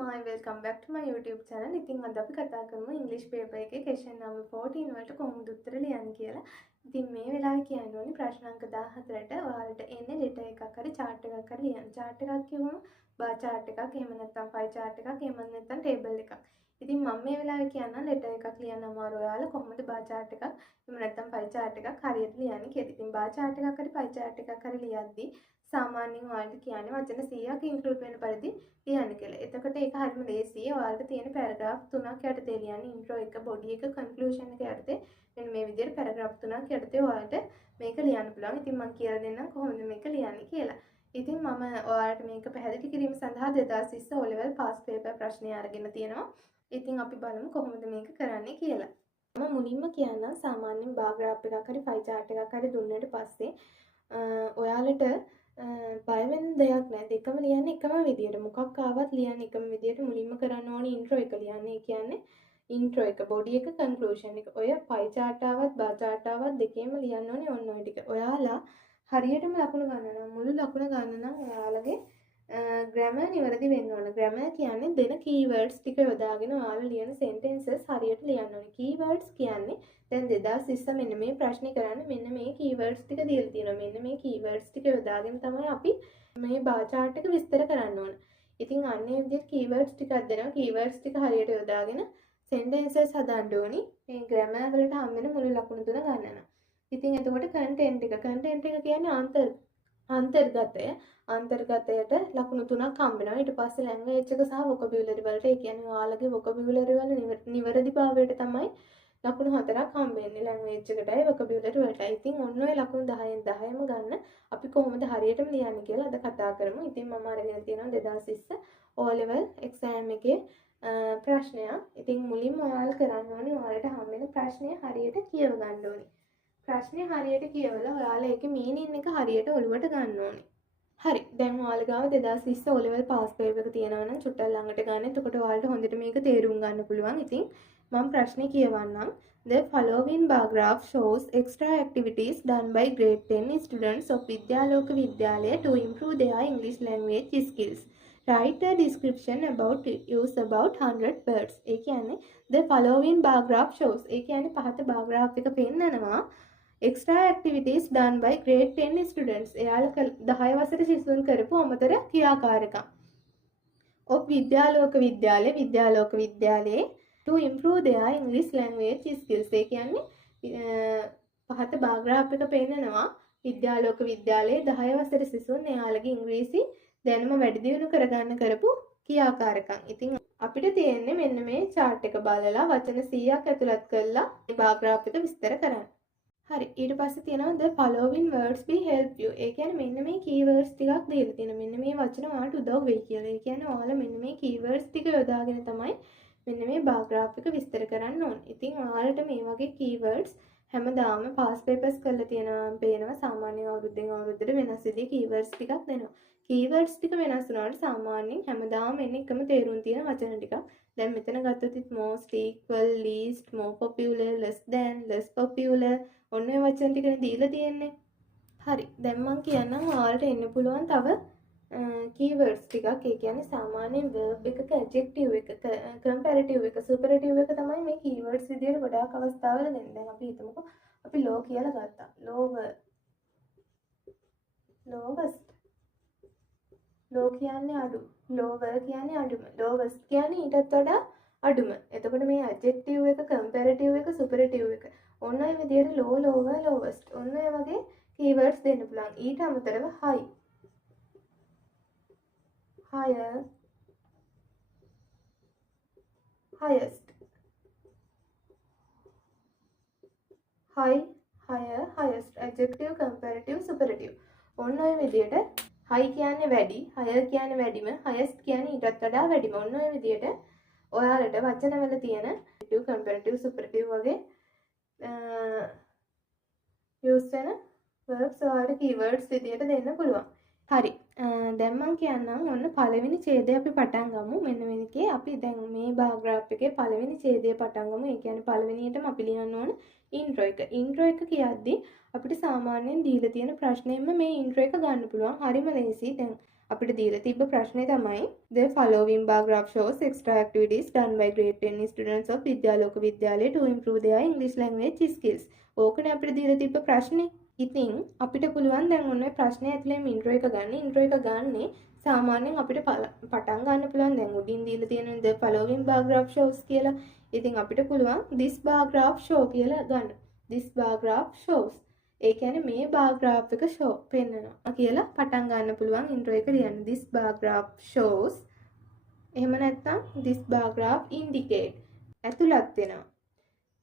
අම්මා welcome back to my YouTube channel. ඉතින් අද අපි කතා කරමු English paper එකේ question number 14 වලට කොහොමද උත්තර ලියන්නේ කියලා. ඉතින් මේ වෙලාවේ කියන්න ඕනේ ප්‍රශ්න අංක 14ට ඔයාලට එන්නේ letter එකක් හරි chart එකක් හරි ලියන්න. chart එකක් කියවම bar chart එකක්, එහෙම නැත්නම් pie chart එකක්, එහෙම නැත්නම් table එකක්. ඉතින් මම මේ වෙලාවේ කියන්නම් letter එකක් ලියන්න අමාරු ඔයාලා කොහොමද bar chart එකක්, එහෙම නැත්නම් pie chart එකක් හරියට ලියන්නේ කියලා. ඉතින් bar chart එකක් හරි pie chart එකක් හරි ලියද්දී සාමාන්‍යයෙන් ඔයාලට කියන්නේ වචන 100ක් ඉන්ක්ලූඩ් වෙන පරිදි ලියන්න කියලා. එතකොට ඒක හරියම ලේසියි. ඔයාලට තියෙන පැරග්‍රාෆ් 3ක් යටතේ ලියන්න. ඉන්ට්‍රෝ එක, බොඩි එක, කන්ක්ලූෂන් එක යටතේ මෙන්න මේ විදිහට පැරග්‍රාෆ් 3ක් යටතේ ඔයාලට මේක ලියන්න පුළුවන්. ඉතින් මම කියලා දෙන්නම් කොහොමද මේක ලියන්නේ කියලා. ඉතින් මම ඔයාලට මේක පැහැදිලි කිරීම සඳහා 2020 O level past paper ප්‍රශ්නය අරගෙන තියෙනවා. ඉතින් අපි බලමු කොහොමද මේක කරන්නේ කියලා. මම මුලින්ම කියන්නම් සාමාන්‍යයෙන් බාර් ග්‍රාෆ් එකක් හරි පයි chart එකක් හරි දුන්නට පස්සේ ඔයාලට බය වෙන දෙයක් නැහැ. දෙකම ලියන්නේ එකම විදියට. මොකක් ආවත් ලියන්නේ එකම විදියට. මුලින්ම කරන්න ඕනේ ඉන්ට්‍රෝ එක ලියන්නේ. ඒ කියන්නේ ඉන්ට්‍රෝ එක, බොඩි එක, කන්ක්ලූෂන් එක. ඔය පයි chart ආවත් බාර් chart ආවත් දෙකේම ලියන්න ඕනේ ඔන්න ඔය ටික. ඔයාලා හරියටම ලකුණු ගන්න නම් මුළු ලකුණ ගන්න නම් ඔයාලගේ ග්‍රැමර් නිවැරදි වෙන්න ඕන. ග්‍රැමර් කියන්නේ දෙන කීවර්ඩ්ස් ටික යොදාගෙන ඔයාලා ලියන සෙන්ටෙන්සස් හරියට ලියන්න ඕනේ. කීවර්ඩ්ස් කියන්නේ දැන් 2020 මෙන්න මේ ප්‍රශ්නේ කරන්නේ මෙන්න මේ කීවර්ඩ්ස් ටික දීලා තියෙනවා. මෙන්න මේ කීවර්ඩ්ස් ටික යොදාගෙන තමයි අපි මේ බාර් chart එක විස්තර කරන්න ඕන. ඉතින් අන්නේ විදිහට කීවර්ඩ්ස් ටිකක් දෙනවා. කීවර්ඩ්ස් ටික හරියට යොදාගෙන සෙන්ටෙන්සස් හදන්න ඕනි. මේ ග්‍රැමර් වලට හම් වෙන මුළු ලකුණු තුන ගන්නවා. ඉතින් එතකොට කන්ටෙන්ට් එක කියන්නේ අන්තර්ගතය. අන්තර්ගතයට ලකුණු 3ක් හම්බ වෙනවා. ඊට පස්සේ ලැන්ග්වේජ් එක සහ වොකබියුලරි වලට, ඒ කියන්නේ ඔයාලගේ වොකබියුලරි වල නිවැරදිභාවයට තමයි ලකුණු 4ක් හම්බ වෙන්නේ. ලැන්ග්වේජ් එකටයි වොකබියුලරි වලටයි. ඉතින් ඔන්න ඔය ලකුණු 10න් 10ම ගන්න අපි කොහොමද හරියටම ලියන්නේ කියලා අද කතා කරමු. ඉතින් මම අරගෙන තියෙනවා 2020 O level exam එකේ ප්‍රශ්නයක්. ඉතින් මුලින්ම ඔයාලා කරන්න ඕනේ ඔයාලට හම්බ වෙන ප්‍රශ්නය හරියට කියව ගන්න ඕනේ. ප්‍රශ්නේ හරියට කියවලා ඔයාලා ඒකේ මීනින් එක හරියට ඔලුවට ගන්න ඕනේ. හරි. දැන් ඔයාලා ගාව 2020 O level pass paper එක තියෙනවා නම් චුට්ටක් ළඟට ගන්න. එතකොට ඔයාලට හොඳට මේක තේරුම් ගන්න පුළුවන්. ඉතින් මම ප්‍රශ්නේ කියවන්නම්. The following bar graph shows extra activities done by grade 10 students of Vidyaloka Vidyalaya to improve their English language skills. Write a description about use about 100 words. ඒ කියන්නේ the following bar graph shows. ඒ කියන්නේ පහත bar graph එක පෙන්නනවා. extra activities done by grade 10 students. එයාලා 10 වසර සිසුන් කරපු අමතර ක්‍රියාකාරකම්. of විද්‍යාලෝක විද්‍යාලයේ to improve their English language skills. ඒ කියන්නේ පහත bar graph එක පෙන්නනවා විද්‍යාලෝක විද්‍යාලයේ 10 වසර සිසුන් එයාලගේ ඉංග්‍රීසි දැනුම වැඩි දියුණු කරගන්න කරපු ක්‍රියාකාරකම්. ඉතින් අපිට තියෙන්නේ මෙන්න මේ chart එක බලලා වචන 100ක් ඇතුළත් කරලා මේ bar graph එක විස්තර කරන්න. හරි. ඊට පස්සේ තියෙනවා the following words will help you. ඒ කියන්නේ මෙන්න මේ keywords ටිකක් දීලා තියෙනවා. මෙන්න මේ වචන ඔයාලට උදව් වෙයි කියලා. ඒ කියන්නේ ඔයාලා මෙන්න මේ keywords ටික යොදාගෙන තමයි මෙන්න මේ bar graph එක විස්තර කරන්න ඕනේ. ඉතින් ඔයාලට මේ වගේ keywords හැමදාම past papers කරලා තියෙනවා පේනවා. සාමාන්‍ය අවුරුද්දෙන් අවුරුද්දට වෙනස් විදිහේ keywords ටිකක් දෙනවා. keywords ටික වෙනස් වුණාට සාමාන්‍යයෙන් හැමදාම එන්නේ එකම තේරුම් තියෙන වචන ටිකක්. දැන් මෙතන ගත්තොත් most, equal, least, more popular, less than, less popular ඔන්න ඔය වචන ටිකනේ දීලා තියෙන්නේ. හරි. දැන් මම කියන්නම් ඔයාලට එන්න පුළුවන් තව keywords ටිකක්. ඒ කියන්නේ සාමාන්‍යයෙන් verb එකක adjective එක, comparative එක, superlative එක තමයි මේ keywords විදියට ගොඩාක් අවස්ථාවල දෙන්නේ. දැන් අපි හිතමුකෝ අපි low කියලා ගත්තා. lower, lowest. low කියන්නේ අඩු, lower කියන්නේ අඩුම, lowest කියන්නේ ඊටත් වඩා අඩුම. එතකොට මේ adjective එක, comparative එක, superlative එක ඔන්න ඔය විදිහට low, lower, lowest ඔන්න ඔය වගේ keywords දෙන්න පුළුවන්. ඊට අමතරව high, higher, highest, high, higher, highest, adjective, comparative, superlative ඔන්න ඔය විදිහට high කියන්නේ වැඩි, higher කියන්නේ වැඩිම, highest කියන්නේ ඊටත් වඩා වැඩිම. ඔන්න ඔය විදිහට ඔයාලට වචනවල තියෙන adjective, comparative, superlative වගේ use වෙන verbs ඔයාලට keywords විදියට දෙන්න පුළුවන්. හරි. දැන් මම කියන්නම් ඔන්න පළවෙනි ඡේදය අපි පටන් ගමු. මෙන්න මේකේ අපි දැන් මේ bar graph එකේ පළවෙනි ඡේදය පටන් ගමු. ඒ කියන්නේ පළවෙනියටම අපි ලියන්න ඕන intro එක. intro එක කියද්දි අපිට සාමාන්‍යයෙන් දීලා තියෙන ප්‍රශ්නයෙන්ම මේ intro එක ගන්න පුළුවන්. හරිම ලේසි. දැන් අපිට දීලා තිබ්බ ප්‍රශ්නේ තමයි the following bar graph shows extra activities done by grade 10 students of Vidyaloka Vidyalaya to improve their English language skills. ඕකනේ අපිට දීලා තිබ්බ ප්‍රශ්නේ. ඉතින් අපිට පුළුවන් දැන් ඔන්න ප්‍රශ්නේ ඇතුලේම ඉන්ට්‍රෝ එක ගන්න. ඉන්ට්‍රෝ එක ගන්නේ සාමාන්‍යයෙන් අපිට පටන් ගන්න පුළුවන් දැන් උඩින් දීලා තියෙන the following bar graph shows කියලා. ඉතින් අපිට පුළුවන් this bar graph show කියලා ගන්න. this bar graph shows. ඒ කියන්නේ මේ bar graph එක show පෙන්නනවා කියලා පටන් ගන්න පුළුවන් ඉන්ට්‍රෝ එක ලියන්න. this bar graph shows. එහෙම නැත්නම් this bar graph indicate. ඇතුළත් වෙනවා.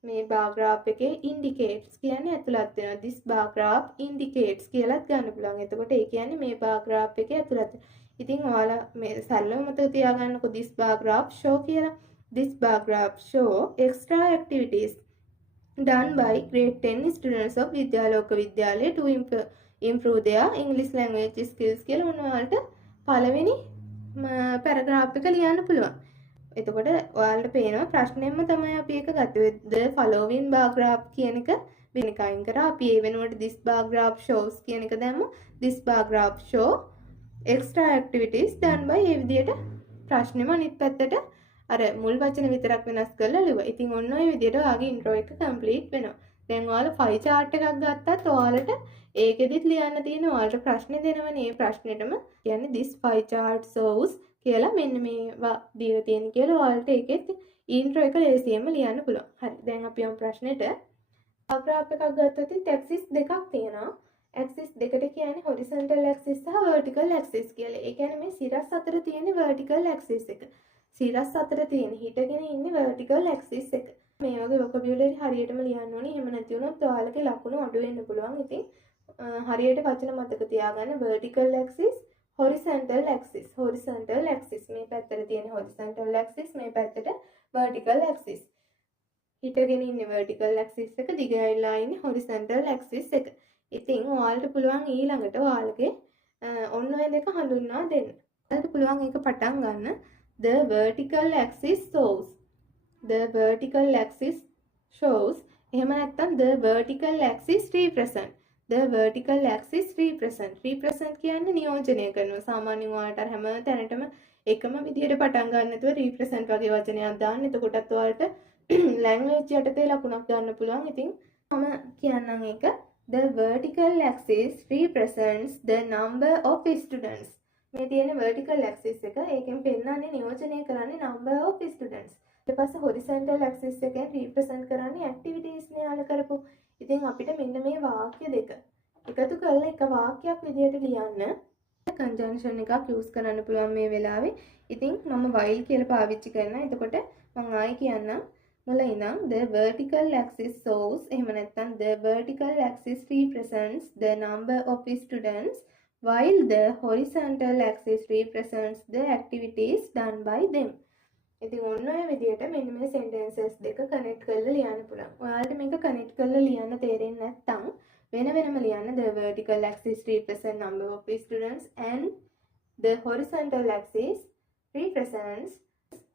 මේ bar graph එකේ indicates කියන්නේ ඇතුළත් වෙනවා. this bar graph indicates කියලාත් ගන්න පුළුවන්. එතකොට ඒ කියන්නේ මේ bar graph එකේ ඇතුළත්. ඉතින් ඔයාලා මේ සැලව මතක තියාගන්නකො this bar graph show කියලා. this bar graph show extra activities done by grade 10 students of Vidyaloka Vidyalaya to improve their English language skills කියලා ඔයාලට පළවෙනි පැරග්‍රාෆ් එක ලියන්න පුළුවන්. එතකොට ඔයාලට පේනවා ප්‍රශ්නෙම්ම තමයි අපි ඒක ගත්තේ. the following bar graph කියන එක වෙන එක අයින් කරා. අපි ඒ වෙනුවට this bar graph shows කියන එක දැම්මු. this bar graph show extra activities done by ඒ විදිහට ප්‍රශ්නෙම අනිත් පැත්තට අර මුල් වචන විතරක් වෙනස් කරලා ලියුවා. ඉතින් ඔන්න ඔය විදිහට ඔයාගේ ඉන්ට්‍රෝ එක කම්ප්ලීට් වෙනවා. දැන් ඔයාලා ෆයි chart එකක් ගත්තත් ඔයාලට ඒකෙදිත් ලියන්න තියෙන ඔයාලට ප්‍රශ්නේ දෙනවනේ. මේ ප්‍රශ්නෙටම කියන්නේ this pie chart shows කියලා මෙන්න මේවා දීලා තියෙන කියලා ඔයාලට ඒකෙත් ඉන්ට්‍රෝ එක ලේසියෙන්ම ලියන්න පුළුවන්. හරි. දැන් අපි යමු ප්‍රශ්නෙට. graph එකක් ගත්තොත් ඇක්සිස් දෙකක් තියෙනවා. ඇක්සිස් දෙකට කියන්නේ horizontal axis සහ vertical axis කියලා. ඒ කියන්නේ මේ සිරස් අතර තියෙන vertical axis එක. සිරස් අතර තියෙන හිටගෙන ඉන්නේ vertical axis එක. මේ වගේ vocabulary හරියටම ලියන්න ඕනේ. එහෙම නැති වුණොත් ඔයාලගේ ලකුණු අඩු වෙන්න පුළුවන්. ඉතින් හරියට වචන මතක තියාගන්න vertical axis, horizontal axis. horizontal axis මේ පැත්තට තියෙන horizontal axis, මේ පැත්තට vertical axis. හිටගෙන ඉන්නේ vertical axis එක, දිග ඇවිල්ලා ඉන්නේ horizontal axis එක. ඉතින් ඔයාලට පුළුවන් ඊළඟට ඔයාලගේ ඔන්න ඔය දෙක හඳුන්වා දෙන්න. ඔයාලට පුළුවන් ඒක පටන් ගන්න. The vertical axis shows. The vertical axis shows. එහෙම නැත්නම් the vertical axis represent. The vertical axis represent. represent කියන්නේ නියෝජනය කරනවා. සාමාන්‍යයෙන් ඔයාලට හැම තැනටම එකම විදිහට පටන් ගන්න නැතුව represent වගේ වචනයක් දාන්න. එතකොටත් ඔයාලට language යටතේ ලකුණක් ගන්න පුළුවන්. ඉතින් මම කියන්නම් ඒක. The vertical axis represents the number of students. මේ තියෙන vertical axis එක ඒකෙන් පෙන්නන්නේ නියෝජනය කරන්නේ number of students. ඊට පස්සේ horizontal axis එකෙන් represent කරන්නේ activities නේ යාල කරපු. ඉතින් අපිට මෙන්න මේ වාක්‍ය දෙක එකතු කරලා එක වාක්‍යයක් විදිහට ලියන්න conjunction එකක් use කරන්න පුළුවන් මේ වෙලාවේ. ඉතින් මම while කියලා පාවිච්චි කරනවා. එතකොට මම ආයෙ කියන්නම්. මුල ඉඳන් the vertical axis shows එහෙම නැත්නම් the vertical axis represents the number of students while the horizontal axis represents the activities done by them. ඉතින් ඔන්න ඔය විදිහට මෙන්න මේ sentences දෙක connect කරලා ලියන්න පුළුවන්. ඔයාලට මේක connect කරලා ලියන්න තේරෙන්නේ නැත්නම් වෙන වෙනම ලියන්න. The vertical axis represents number of students and the horizontal axis represents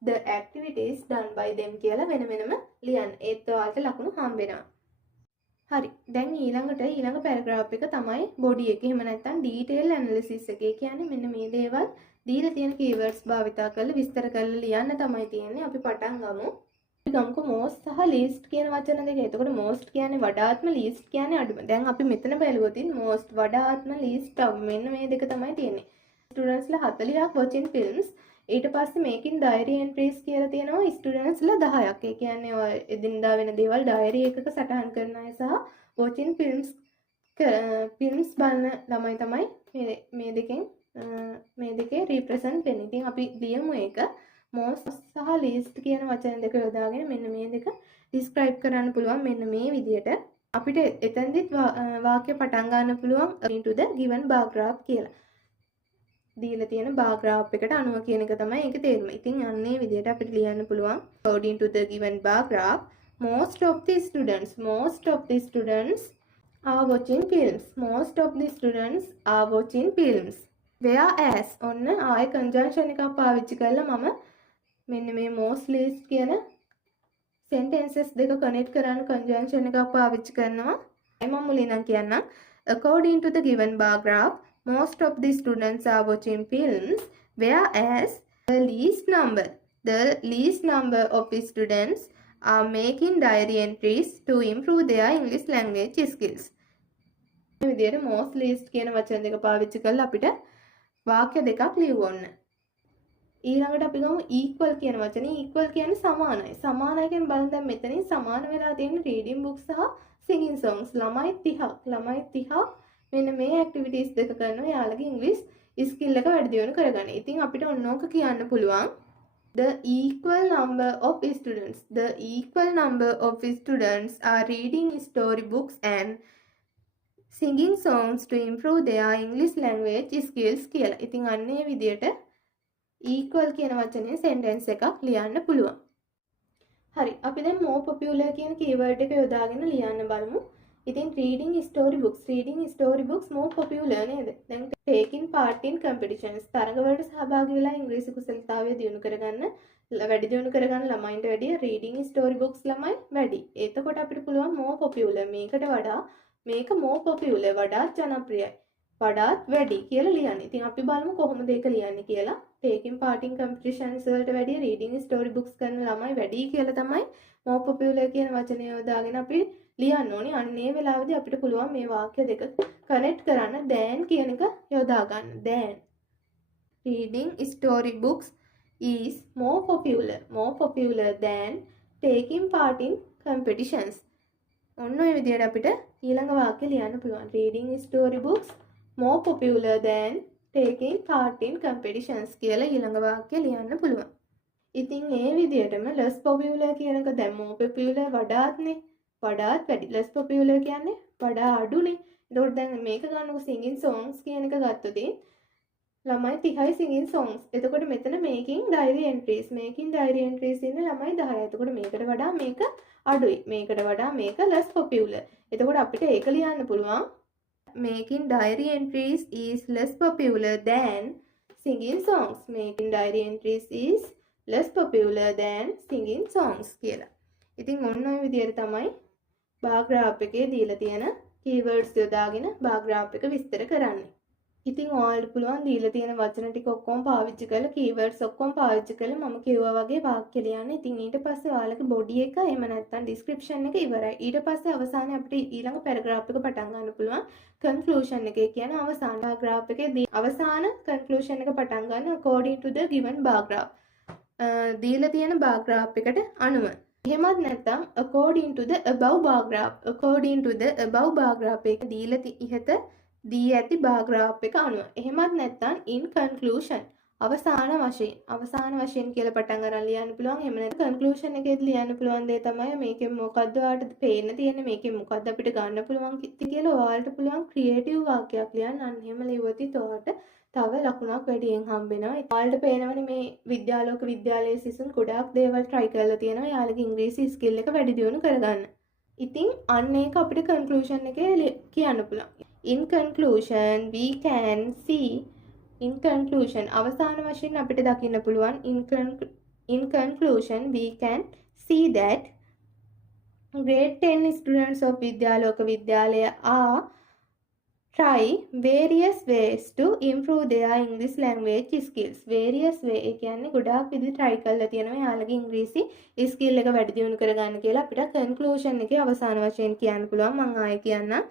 the activities done by them කියලා වෙන වෙනම ලියන්න. ඒත් ඔයාලට ලකුණු හම්බ වෙනවා. හරි. දැන් ඊළඟ පැරග්‍රාෆ් එක තමයි body එක. එහෙම නැත්නම් detail analysis එක. ඒ කියන්නේ මෙන්න මේ දේවල් දීලා තියෙන keywords භාවිතා කරලා විස්තර කරලා ලියන්න තමයි තියෙන්නේ. අපි පටන් ගමු. අපි ගමුකෝ most සහ least කියන වචන දෙක. එතකොට most කියන්නේ වඩාත්ම, least කියන්නේ අඩුම. දැන් අපි මෙතන බැලුවොත් most වඩාත්ම, least මෙන්න මේ දෙක තමයි තියෙන්නේ. ස්ටුඩන්ට්ස්ලා 40ක් watching films. ඊට පස්සේ මේකින් diary entries කියලා තියෙනවා ස්ටුඩන්ට්ස්ලා 10ක්. ඒ කියන්නේ ඔය එදිනදා වෙන දේවල් diary එකක සටහන් කරන අය සහ watching films බලන ළමයි තමයි මේ දෙකේ represent වෙන්නේ. ඉතින් අපි ලියමු ඒක. most සහ least කියන වචන දෙක යොදාගෙන මෙන්න මේ දෙක describe කරන්න පුළුවන් මෙන්න මේ විදිහට. අපිට එතෙන්දිත් වාක්‍ය පටන් ගන්න පුළුවන් into the given bar graph කියලා. දීලා තියෙන bar graph එකට අනුව කියන එක තමයි ඒකේ තේරුම. ඉතින් අන්නේ විදිහට අපිට ලියන්න පුළුවන් according to the given bar graph most of the students are watching films. most of the students are watching films. whereas ඔන්න ආයෙ conjunction එකක් පාවිච්චි කරලා මම මෙන්න මේ most least කියන sentences දෙක connect කරන්න conjunction එකක් පාවිච්චි කරනවා. මම මුලින්ම කියන්නම් according to the given bar graph Most of the students are watching films, whereas the least number of the students are making diary entries to improve their English language skills. මේ විදිහට most least කියන වචන දෙක පාවිච්චි කරලා අපිට වාක්‍ය දෙකක් ලියවන්න ඕන. ඊළඟට අපි ගමු equal කියන වචනේ. equal කියන්නේ සමානයි. සමානයි කියන්නේ බලන්න දැන් මෙතනින් සමාන වෙලා තියෙන reading books සහ singing songs. ළමයි 30ක් මෙන්න මේ activities දෙක කරනවා යාළුවගේ English skill එක වැඩි දියුණු කරගන්න. ඉතින් අපිට ඕනෝක කියන්න පුළුවන් the equal number of students are reading storybooks and singing songs to improve their English language skills කියලා. ඉතින් අන්න ඒ විදිහට equal කියන වචනේ sentence එකක් ලියන්න පුළුවන්. හරි. අපි දැන් more popular කියන keyword එක යොදාගෙන ලියන්න බලමු. ඉතින් reading storybooks more popular නේද? දැන් taking part in competitions තරඟවලට සහභාගී වෙලා ඉංග්‍රීසි කුසලතාවය දියුණු කරගන්න වැඩි දියුණු කරගන්න ළමයින්ට වැඩිය reading storybooks ළමයි වැඩි. එතකොට අපිට පුළුවන් more popular මේකට වඩා මේක more popular වඩාත් ජනප්‍රියයි. වඩාත් වැඩි කියලා ලියන්න. ඉතින් අපි බලමු කොහොමද ඒක ලියන්නේ කියලා. taking part in competitions වලට වැඩිය reading storybooks කරන ළමයි වැඩි කියලා තමයි more popular කියන වචනය යොදාගෙන අපි ලියන්න ඕනේ. අන්න ඒ වෙලාවේදී අපිට පුළුවන් මේ වාක්‍ය දෙක කනෙක්ට් කරන්න than කියන එක යොදා ගන්න. than reading storybooks is more popular than taking part in competitions. ඔන්න ඔය විදිහට අපිට ඊළඟ වාක්‍ය ලියන්න පුළුවන්. reading storybooks more popular than taking part in competitions කියලා ඊළඟ වාක්‍ය ලියන්න පුළුවන්. ඉතින් ඒ විදිහටම less popular කියන එක දැන් more popular වඩාත්නේ. වඩාත් වැඩි. less popular කියන්නේ වඩා අඩුනේ. එතකොට දැන් මේක ගන්නකො singing songs කියන එක ගත්තොත් ළමයි 30යි singing songs. එතකොට මෙතන making diary entries ඉන්නේ ළමයි 10යි. එතකොට මේකට වඩා මේක අඩුයි. මේකට වඩා මේක less popular. එතකොට අපිට ඒක ලියන්න පුළුවන් making diary entries is less popular than singing songs. making diary entries is less popular than singing songs කියලා. ඉතින් ඔන්න ඔය විදිහට තමයි bar graph එකේ දීලා තියෙන keywords යොදාගෙන bar graph එක විස්තර කරන්නේ. ඉතින් ඔයාලට පුළුවන් දීලා තියෙන වචන ටික ඔක්කොම පාවිච්චි කරලා keywords ඔක්කොම පාවිච්චි කරලා මම කිව්වා වගේ වාක්‍ය ලියන්න. ඉතින් ඊට පස්සේ ඔයාලගේ body එක එහෙම නැත්නම් description එක ඉවරයි. ඊට පස්සේ අවසානයේ අපිට ඊළඟ paragraph එක පටන් ගන්න පුළුවන්. conclusion එකේ කියන අවසාන paragraph එකේ අවසාන conclusion එක පටන් ගන්න according to the given bar graph. දීලා තියෙන bar graph එකට අනුව. එහෙමත් නැත්නම් according to the above bar graph එක දීලා ඉහත දී ඇති bar graph එක අනුව. එහෙමත් නැත්නම් in conclusion අවසාන වශයෙන් කියලා පටන් අරන් ලියන්න පුළුවන්. එහෙම නැත්නම් conclusion එකේදී ලියන්න පුළුවන් දේ තමයි මේකෙන් මොකද්ද ඔයාලට පේන්න තියෙන්නේ, මේකෙන් මොකද්ද අපිට ගන්න පුළුවන් කියලා ඔයාලට පුළුවන් ක්‍රියේටිව් වාක්‍යයක් ලියන්න. අන්න එහෙම ලියුවොත් ඔයාලට තව ලකුණක් වැඩියෙන් හම්බෙනවා. ඔයාලට පේනවනේ මේ විද්‍යාලයේ සිසුන් ගොඩාක් දේවල් try කරලා තියෙනවා. යාළුවගේ ඉංග්‍රීසි skill එක වැඩි දියුණු කරගන්න. ඉතින් අන්න ඒක අපිට conclusion එකේ කියන්න පුළුවන්. In conclusion we can see අවසාන වශයෙන් අපිට දකින්න පුළුවන් in conclusion we can see that grade 10 students of Vidyalaya are try various ways to improve their English language skills. various way ඒ කියන්නේ ගොඩාක් විදිහට try කරලා තියෙනවා යාළුවගේ ඉංග්‍රීසි skill එක වැඩි දියුණු කරගන්න කියලා අපිට conclusion එකේ අවසාන වශයෙන් කියන්න පුළුවන්. මම ආයෙ කියන්නම්.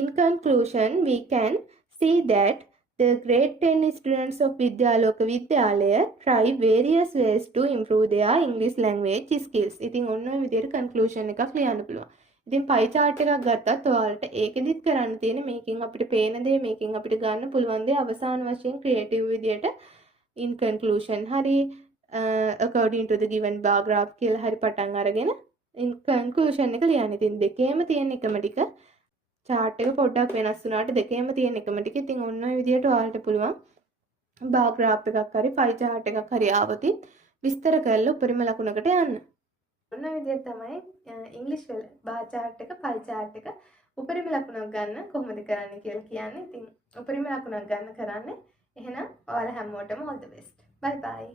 in conclusion we can see that the grade 10 students of Vidyalaya try various ways to improve their English language skills. ඉතින් ඔන්න ඔය විදිහට conclusion එකක් ලියන්න පුළුවන්. ඉතින් pie chart එකක් ගත්තත් ඔයාලට ඒකෙදිත් කරන්න තියෙන මේකෙන් අපිට පේන දේ මේකෙන් අපිට ගන්න පුළුවන් දේ අවසාන වශයෙන් ක්‍රියේටිව් විදියට in conclusion හරි according to the given bar graph කියලා හරි පටන් අරගෙන in conclusion එක ලියන්න. ඉතින් දෙකේම තියෙන එකම ටික chart එක පොඩ්ඩක් වෙනස් වුණාට දෙකේම තියෙන එකම ටික. ඉතින් ඔන්න ඔය විදියට ඔයාලට පුළුවන් bar graph එකක් හරි pie chart එකක් හරි ආවොත් විස්තර කරලා උපරිම ලකුණකට යන්න. ඔන්න විදිහට තමයි ඉංග්‍රීසි වල බාර් chart එක pie chart එක උපරිම ලකුණක් ගන්න කොහොමද කරන්නේ කියලා කියන්නේ. ඉතින් උපරිම ලකුණක් ගන්න කරන්නේ. එහෙනම් ඔයාලා හැමෝටම all the best. bye bye.